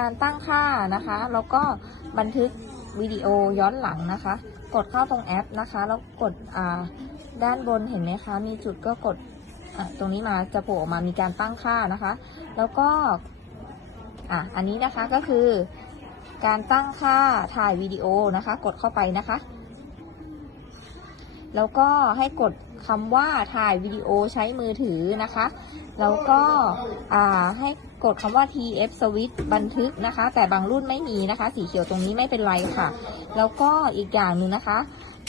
การตั้งค่านะคะ แล้วก็บันทึกวิดีโอย้อนหลังนะคะ กดเข้าตรงแอปนะคะ แล้วกดด้านบนเห็นไหมคะ มีจุดก็กดตรงนี้มาจะโผล่ออกมามีการตั้งค่านะคะ แล้วก็อะอันนี้นะคะก็คือ การตั้งค่าถ่ายวิดีโอนะคะ กดเข้าไปนะคะ แล้วก็ให้กดคำว่าถ่ายวิดีโอใช้มือถือนะคะ แล้วก็ให้กดคำว่า TF switch บันทึกนะคะ แต่บางรุ่นไม่มีนะคะ สีเขียวตรงนี้ไม่เป็นไรค่ะ แล้วก็อีกอย่างหนึ่งนะคะ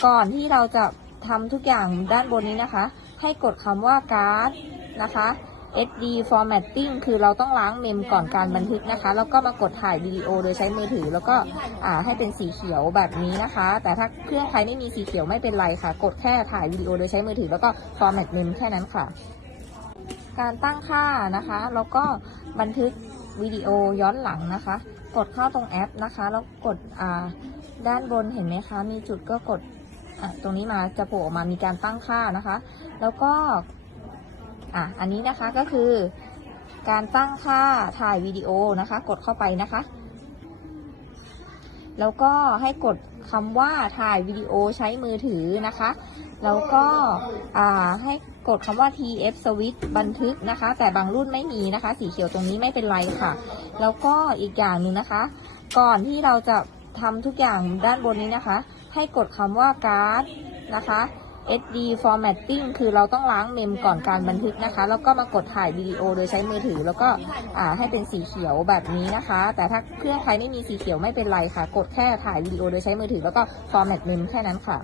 ก่อนที่เราจะทำทุกอย่างด้านบนนี้นะคะ ให้กดคำว่าการ์ดนะคะ SD formatting คือเราต้องล้างเมมก่อนการบันทึกนะคะ แล้วก็มากดถ่ายวิดีโอโดยใช้มือถือ แล้วก็อ่าให้เป็นสีเขียวแบบนี้นะคะ แต่ถ้าเครื่องใครไม่มีสีเขียวไม่เป็นไรค่ะ กดแค่ถ่ายวิดีโอโดยใช้มือถือ แล้วก็ format เมมแค่นั้นค่ะ การตั้งค่านะคะ แล้วก็บันทึกวิดีโอย้อนหลังนะคะ กดเข้าตรงแอปนะคะ แล้วกดอ่าด้านบนเห็นไหมคะ มีจุดก็กดตรงนี้มาจะโผล่ออกมามีการตั้งค่านะคะ แล้วก็ อะอันนี้นะคะก็คือการตั้งค่าถ่ายวิดีโอนะคะ กดเข้าไปนะคะ แล้วก็ให้กดคำว่าถ่ายวิดีโอใช้มือถือนะคะ แล้วก็อ่าให้กดคำว่า TF switch บันทึกนะคะ แต่บางรุ่นไม่มีนะคะ สีเขียวตรงนี้ไม่เป็นไรค่ะ แล้วก็อีกอย่างหนึ่งนะคะ ก่อนที่เราจะทำทุกอย่างด้านบนนี้นะคะ ให้กดคำว่าการ์ดนะคะ SD formatting คือเราต้องล้างเมมก่อนการบันทึกนะคะ แล้วก็มากดถ่ายวิดีโอโดยใช้มือถือ แล้วก็อ่าให้เป็นสีเขียวแบบนี้นะคะ แต่ถ้าเครื่องใครไม่มีสีเขียวไม่เป็นไรค่ะ กดแค่ถ่ายวิดีโอโดยใช้มือถือ แล้วก็ format เมมแค่นั้นค่ะ